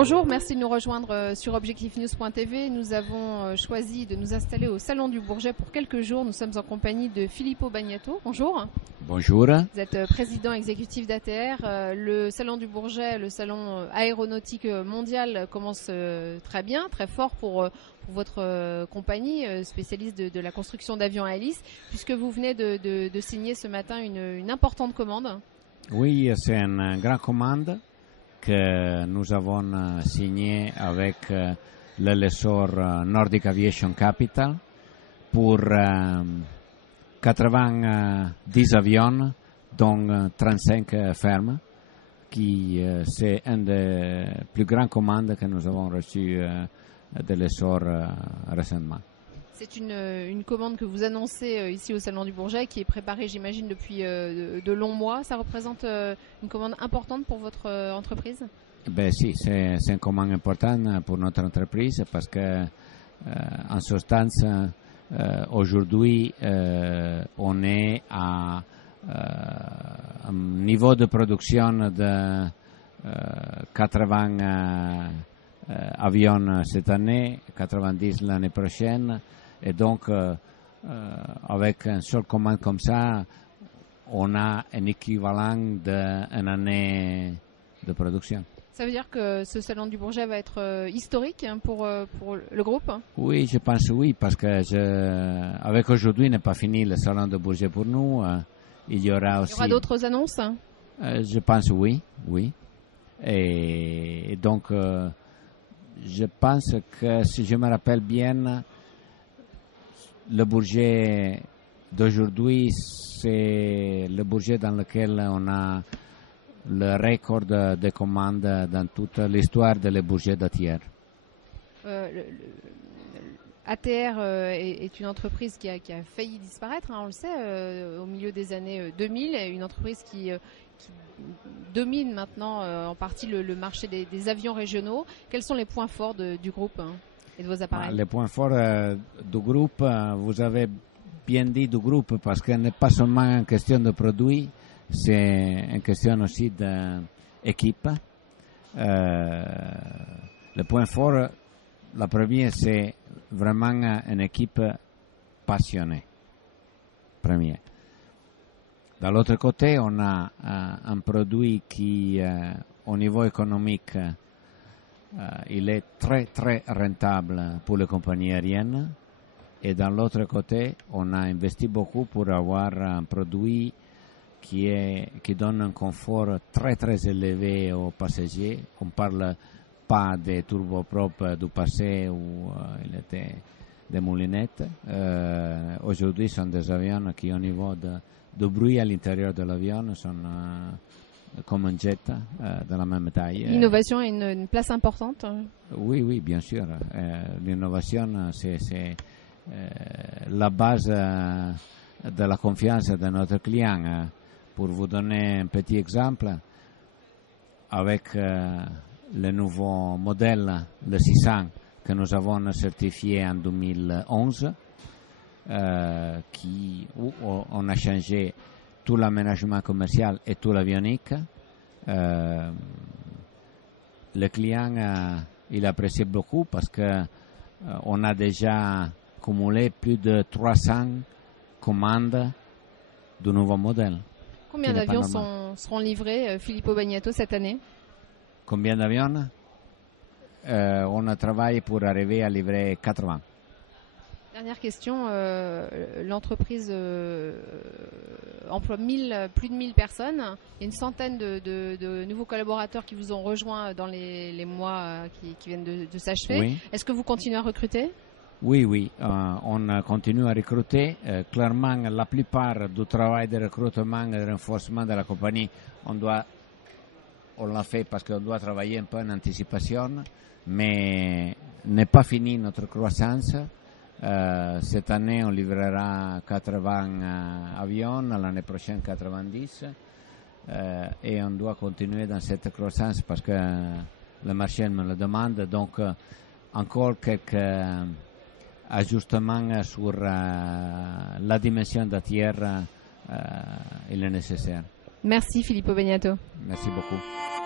Bonjour, merci de nous rejoindre sur objectifnews.tv. Nous avons choisi de nous installer au Salon du Bourget pour quelques jours. Nous sommes en compagnie de Filippo Bagnato. Bonjour. Bonjour. Vous êtes président exécutif d'ATR. Le Salon du Bourget, le salon aéronautique mondial commence très bien, très fort pour votre compagnie spécialiste de la construction d'avions à hélice, puisque vous venez de signer ce matin une importante commande. Oui, c'est une grande commande que nous avons signée avec le lessor Nordic Aviation Capital pour 90 avions, dont 35 fermes, qui c'est une des plus grandes commandes que nous avons reçues de lessor récemment. C'est une commande que vous annoncez ici au Salon du Bourget, qui est préparée, j'imagine, depuis de longs mois. Ça représente une commande importante pour votre entreprise? Ben si, c'est une commande importante pour notre entreprise parce que, en substance, aujourd'hui, on est à un niveau de production de 80 avions cette année, 90 l'année prochaine. Et donc, avec une seule commande comme ça, on a un équivalent d'une année de production. Ça veut dire que ce salon du Bourget va être historique pour le groupe? Oui, je pense oui, parce que avec aujourd'hui n'est pas fini le salon du Bourget pour nous. Il y aura aussi. Il y aura d'autres annonces? Je pense oui. Et donc, je pense que si je me rappelle bien, le Bourget d'aujourd'hui, c'est le Bourget dans lequel on a le record de commandes dans toute l'histoire des Bourgets d'ATR. ATR est une entreprise qui a failli disparaître, on le sait, au milieu des années 2000, une entreprise qui domine maintenant en partie le marché des avions régionaux. Quels sont les points forts du groupe et de vos appareils? Les points forts du groupe, vous avez bien dit du groupe, parce que ce n'est pas seulement une question de produits, c'est une question aussi d'équipe. Le point fort, la première, c'est vraiment une équipe passionnée. Premier. De l'autre côté, on a un produit qui, au niveau économique, il est très très rentable pour les compagnies aériennes. Et de l'autre côté, on a investi beaucoup pour avoir un produit qui donne un confort très très élevé aux passagers. On ne parle pas des turboprops du passé où il était des moulinettes. Aujourd'hui, ce sont des avions qui, au niveau de bruit à l'intérieur de l'avion, sont comme un jet de la même taille. L'innovation a une place importante? Oui, bien sûr. L'innovation, c'est la base de la confiance de notre client. Pour vous donner un petit exemple, avec le nouveau modèle, le 600, que nous avons certifié en 2011, où on a changé tout l'aménagement commercial et tout l'avionique, le client il apprécie beaucoup parce que on a déjà cumulé plus de 300 commandes du nouveau modèle. Combien d'avions seront livrés, Filippo Bagnato, cette année? Combien d'avions? On a travaillé pour arriver à livrer 80. Dernière question, l'entreprise emploie plus de 1000 personnes. Il y a une centaine de nouveaux collaborateurs qui vous ont rejoint dans les mois qui viennent de s'achever. Oui. Est-ce que vous continuez à recruter? Oui, on continue à recruter. Clairement, la plupart du travail de recrutement et de renforcement de la compagnie, on l'a fait parce qu'on doit travailler un peu en anticipation, mais n'est pas fini notre croissance. Cette année, on livrera 80 avions, l'année prochaine 90, et on doit continuer dans cette croissance parce que le marché me le demande. Donc, encore quelques ajustements sur la dimension d'ATR, il est nécessaire. Merci Filippo Bagnato. Merci beaucoup.